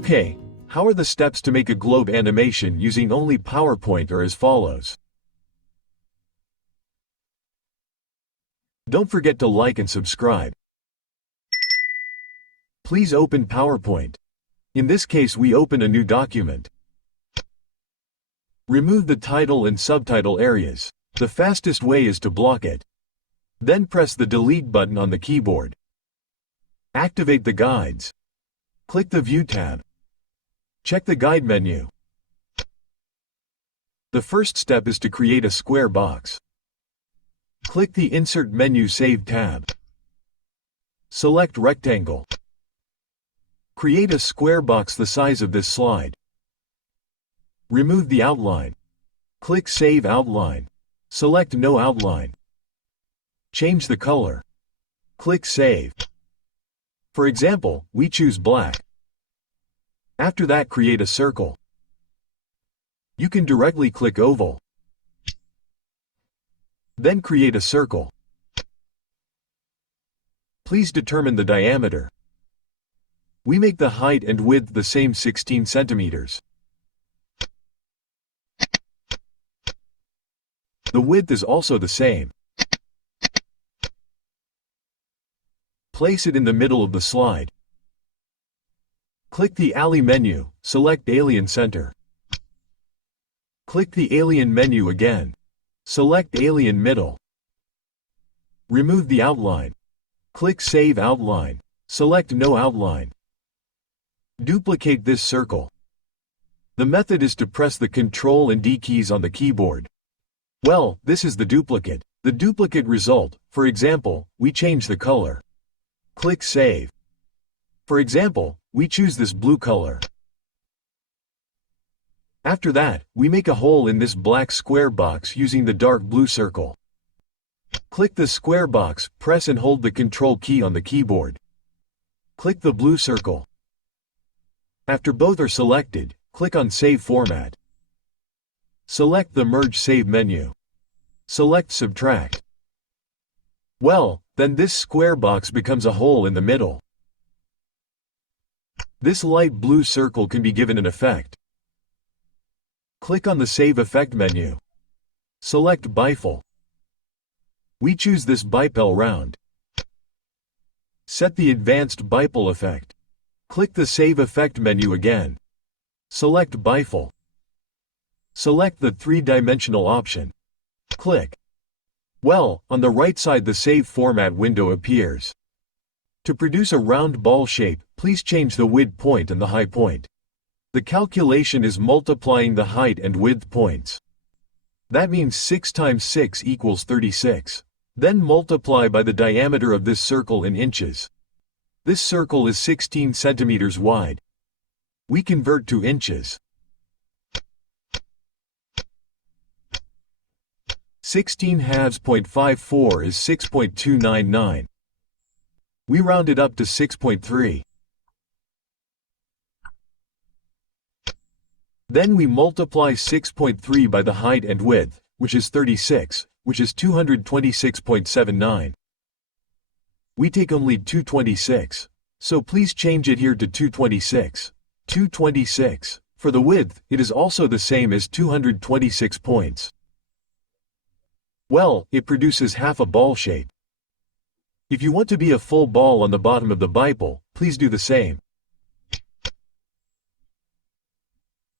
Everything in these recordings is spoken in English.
Okay, how are the steps to make a globe animation using only PowerPoint are as follows. Don't forget to like and subscribe. Please open PowerPoint. In this case we open a new document. Remove the title and subtitle areas. The fastest way is to block it. Then press the delete button on the keyboard. Activate the guides. Click the View tab. Check the Guide menu. The first step is to create a square box. Click the Insert menu Save tab. Select Rectangle. Create a square box the size of this slide. Remove the outline. Click Save Outline. Select No Outline. Change the color. Click Save. For example, we choose black. After that, create a circle. You can directly click Oval. Then create a circle. Please determine the diameter. We make the height and width the same 16 centimeters. The width is also the same. Place it in the middle of the slide. Click the Alley menu, select Alien Center. Click the Alien menu again. Select Alien Middle. Remove the outline. Click Save Outline. Select No Outline. Duplicate this circle. The method is to press the Ctrl and D keys on the keyboard. Well, this is the duplicate. The duplicate result, for example, we change the color. Click Save. For example, we choose this blue color. After that, we make a hole in this black square box using the dark blue circle. Click the square box, press and hold the Ctrl key on the keyboard. Click the blue circle. After both are selected, click on Save Format. Select the Merge Save menu. Select Subtract. Well, then this square box becomes a hole in the middle. This light blue circle can be given an effect. Click on the Save Effect menu. Select Bifill. We choose this bipel round. Set the Advanced Bifill effect. Click the Save Effect menu again. Select Bifill. Select the three-dimensional option. Click. Well, on the right side the Save Format window appears. To produce a round ball shape, please change the width point and the high point. The calculation is multiplying the height and width points. That means 6 times 6 equals 36. Then multiply by the diameter of this circle in inches. This circle is 16 centimeters wide. We convert to inches. 16 halves .54 is 6.299. We round it up to 6.3. Then we multiply 6.3 by the height and width, which is 36, which is 226.79. We take only 226, so please change it here to 226. 226. For the width, it is also the same as 226 points. Well, it produces half a ball shape. If you want to be a full ball on the bottom of the Bible, please do the same.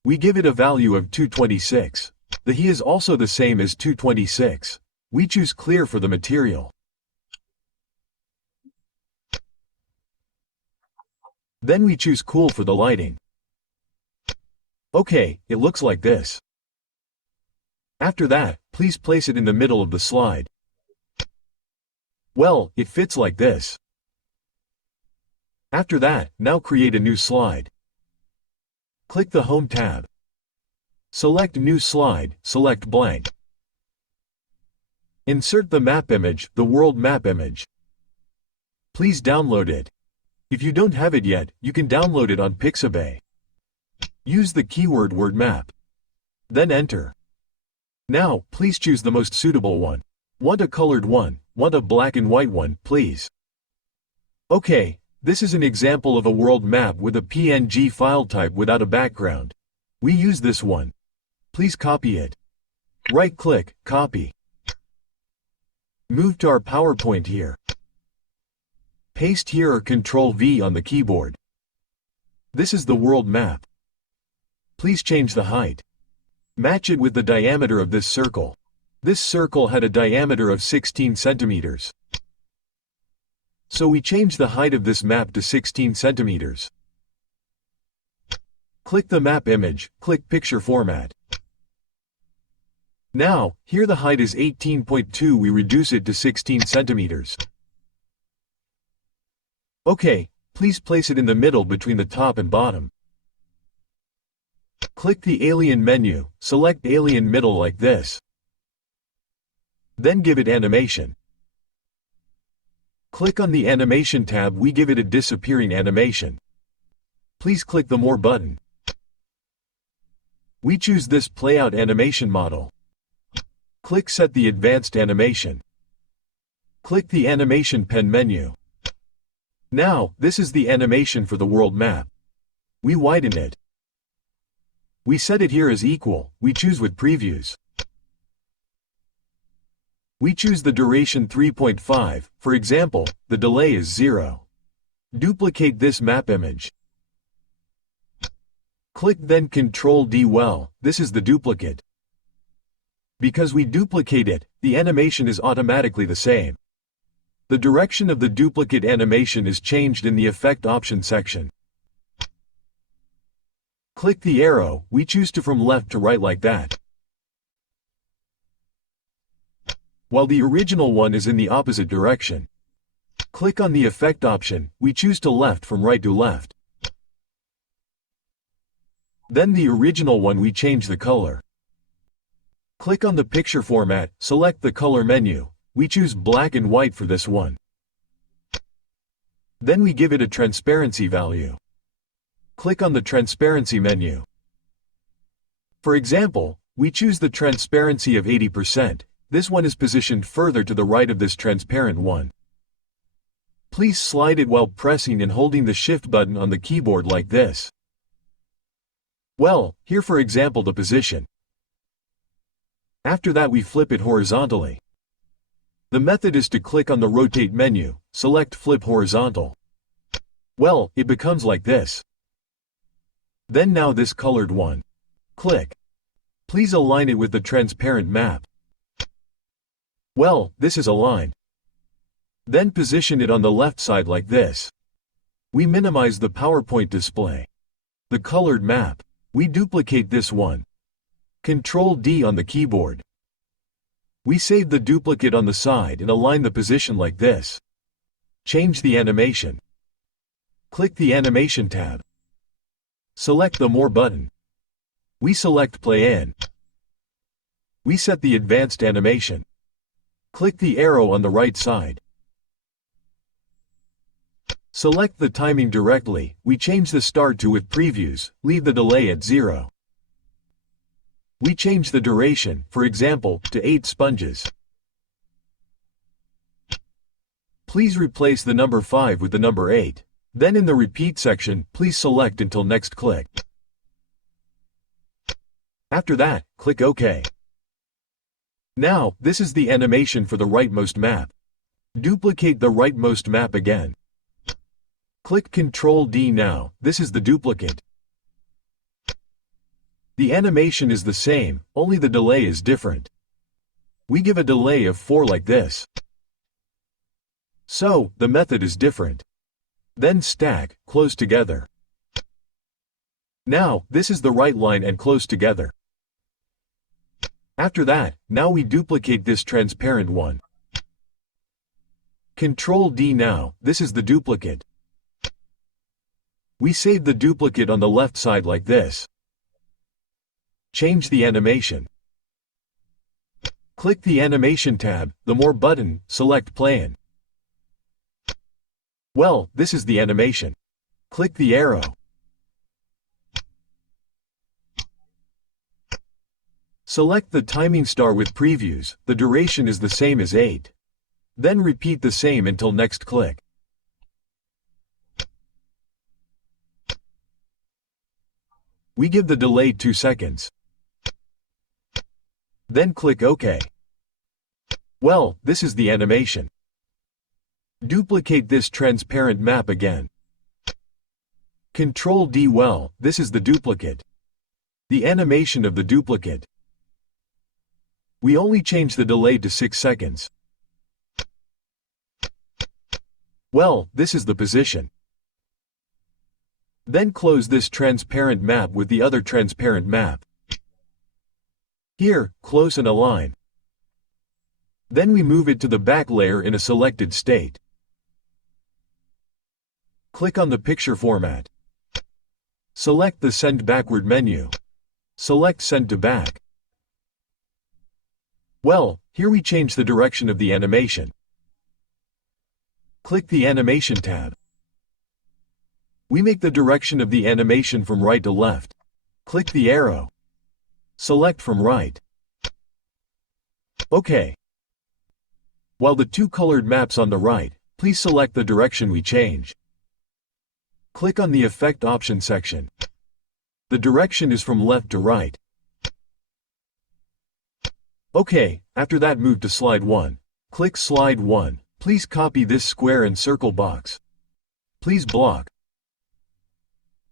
We give it a value of 226. The He is also the same as 226. We choose Clear for the material. Then we choose Cool for the lighting. Okay, it looks like this. After that, please place it in the middle of the slide. Well, it fits like this. After that, now create a new slide. Click the Home tab. Select New Slide, select Blank. Insert the map image, the world map image. Please download it. If you don't have it yet, you can download it on Pixabay. Use the keyword word map. Then enter. Now, please choose the most suitable one. Want a colored one, want a black and white one, please. Okay, This is an example of a world map with a PNG file type without a background. We use this one. Please copy it. Right-click, copy. Move to our PowerPoint here. Paste here or Ctrl-V on the keyboard. This is the world map. Please change the height. Match it with the diameter of this circle. This circle had a diameter of 16 centimeters. So we change the height of this map to 16 centimeters. Click the map image, click Picture Format. Now, here the height is 18.2, we reduce it to 16 centimeters. OK, please place it in the middle between the top and bottom. Click the Alien menu, select Alien Middle like this. Then give it Animation. Click on the Animation tab, we give it a disappearing animation. Please click the More button. We choose this Playout Animation model. Click Set the Advanced Animation. Click the Animation Pen menu. Now, this is the animation for the world map. We widen it. We set it here as equal, we choose with previews. We choose the duration 3.5, for example, the delay is 0. Duplicate this map image. Click then Ctrl-D. Well, this is the duplicate. Because we duplicate it, the animation is automatically the same. The direction of the duplicate animation is changed in the Effect Option section. Click the arrow, we choose to from left to right like that. While the original one is in the opposite direction. Click on the Effect option, we choose to left from right to left. Then the original one we change the color. Click on the Picture Format, select the Color menu, we choose black and white for this one. Then we give it a transparency value. Click on the Transparency menu. For example, we choose the transparency of 80%. This one is positioned further to the right of this transparent one. Please slide it while pressing and holding the Shift button on the keyboard like this. Well, here for example the position. After that we flip it horizontally. The method is to click on the Rotate menu, select Flip Horizontal. Well, it becomes like this. Then now this colored one. Click. Please align it with the transparent map. Well, this is aligned. Then position it on the left side like this. We minimize the PowerPoint display. The colored map. We duplicate this one. Ctrl-D on the keyboard. We save the duplicate on the side and align the position like this. Change the animation. Click the Animation tab. Select the More button. We select Play In. We set the Advanced Animation. Click the arrow on the right side. Select the timing directly, we change the start to with previews, leave the delay at 0. We change the duration, for example, to 8 sponges. Please replace the number 5 with the number 8. Then in the Repeat section, please select until next click. After that, click OK. Now, this is the animation for the rightmost map. Duplicate the rightmost map again. Click Ctrl-D now, this is the duplicate. The animation is the same, only the delay is different. We give a delay of 4 like this. So, the method is different. Then stack, close together. Now, this is the right line and close together. After that, now we duplicate this transparent one. Ctrl-D now, this is the duplicate. We save the duplicate on the left side like this. Change the animation. Click the Animation tab, the More button, select Play In. Well, this is the animation. Click the arrow. Select the timing star with previews, the duration is the same as 8. Then repeat the same until next click. We give the delay 2 seconds. Then click OK. Well, this is the animation. Duplicate this transparent map again. Control D. Well, this is the duplicate. The animation of the duplicate. We only change the delay to 6 seconds. Well, this is the position. Then close this transparent map with the other transparent map. Here, close and align. Then we move it to the back layer in a selected state. Click on the picture format. Select the Send Backward menu. Select Send to Back. Well, here we change the direction of the animation. Click the Animation tab. We make the direction of the animation from right to left. Click the arrow. Select from right. OK. While the two colored maps on the right, please select the direction we change. Click on the Effect Option section. The direction is from left to right. OK, after that move to Slide 1. Click Slide 1. Please copy this square and circle box. Please block.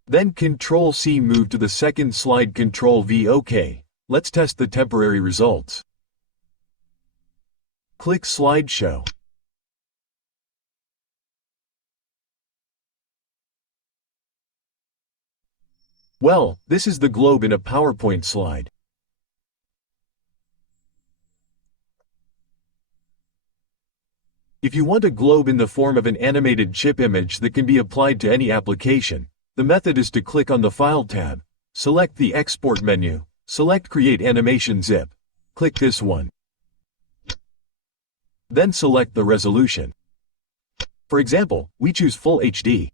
Then Ctrl-C move to the second slide. Ctrl-V. OK. Let's test the temporary results. Click Slideshow. Well, this is the globe in a PowerPoint slide. If you want a globe in the form of an animated chip image that can be applied to any application, the method is to click on the File tab, select the Export menu, select Create Animation Zip. Click this one. Then select the resolution. For example, we choose Full HD.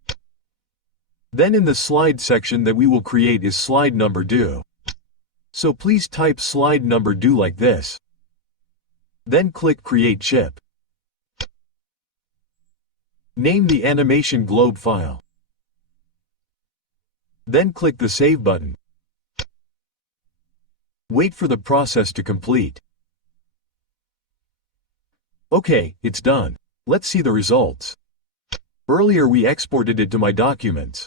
Then in the slide section that we will create is slide number due. So please type slide number due like this. Then click Create Chip. Name the animation globe file. Then click the Save button. Wait for the process to complete. OK, it's done. Let's see the results. Earlier we exported it to My Documents.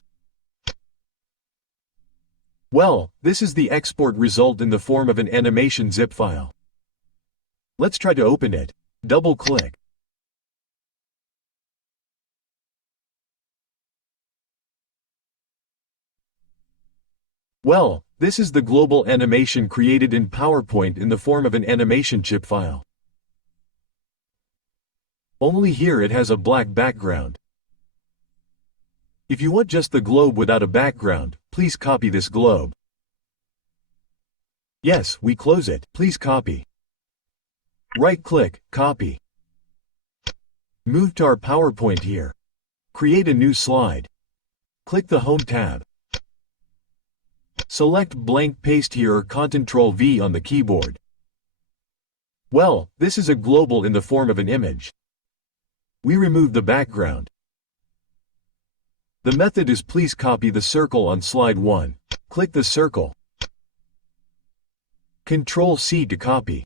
Well, this is the export result in the form of an animation zip file. Let's try to open it. Double-click. Well, this is the global animation created in PowerPoint in the form of an animation chip file. Only here it has a black background. If you want just the globe without a background, please copy this globe. Yes, we close it. Please copy. Right-click, copy. Move to our PowerPoint here. Create a new slide. Click the Home tab. Select Blank Paste here or Ctrl-V on the keyboard. Well, this is a global in the form of an image. We remove the background. The method is please copy the circle on slide 1. Click the circle. Ctrl-C to copy.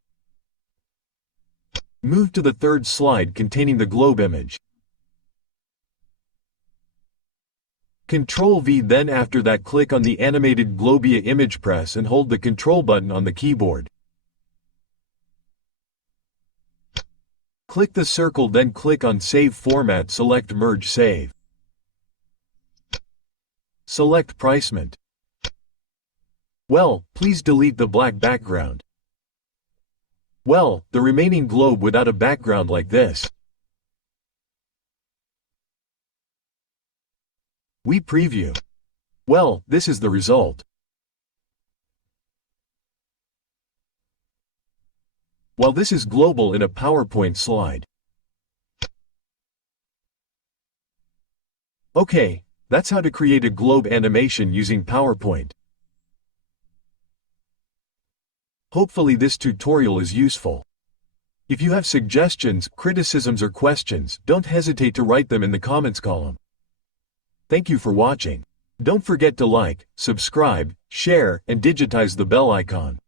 Move to the third slide containing the globe image. Ctrl-V, then after that click on the animated Globia image, press and hold the Control button on the keyboard. Click the circle, then click on Save Format, select Merge Save. Select Pricement. Well, please delete the black background. Well, the remaining globe without a background like this. We preview. Well, this is the result. Well, this is global in a PowerPoint slide. Okay, that's how to create a globe animation using PowerPoint. Hopefully this tutorial is useful. If you have suggestions, criticisms or questions, don't hesitate to write them in the comments column. Thank you for watching. Don't forget to like, subscribe, share, and digitize the bell icon.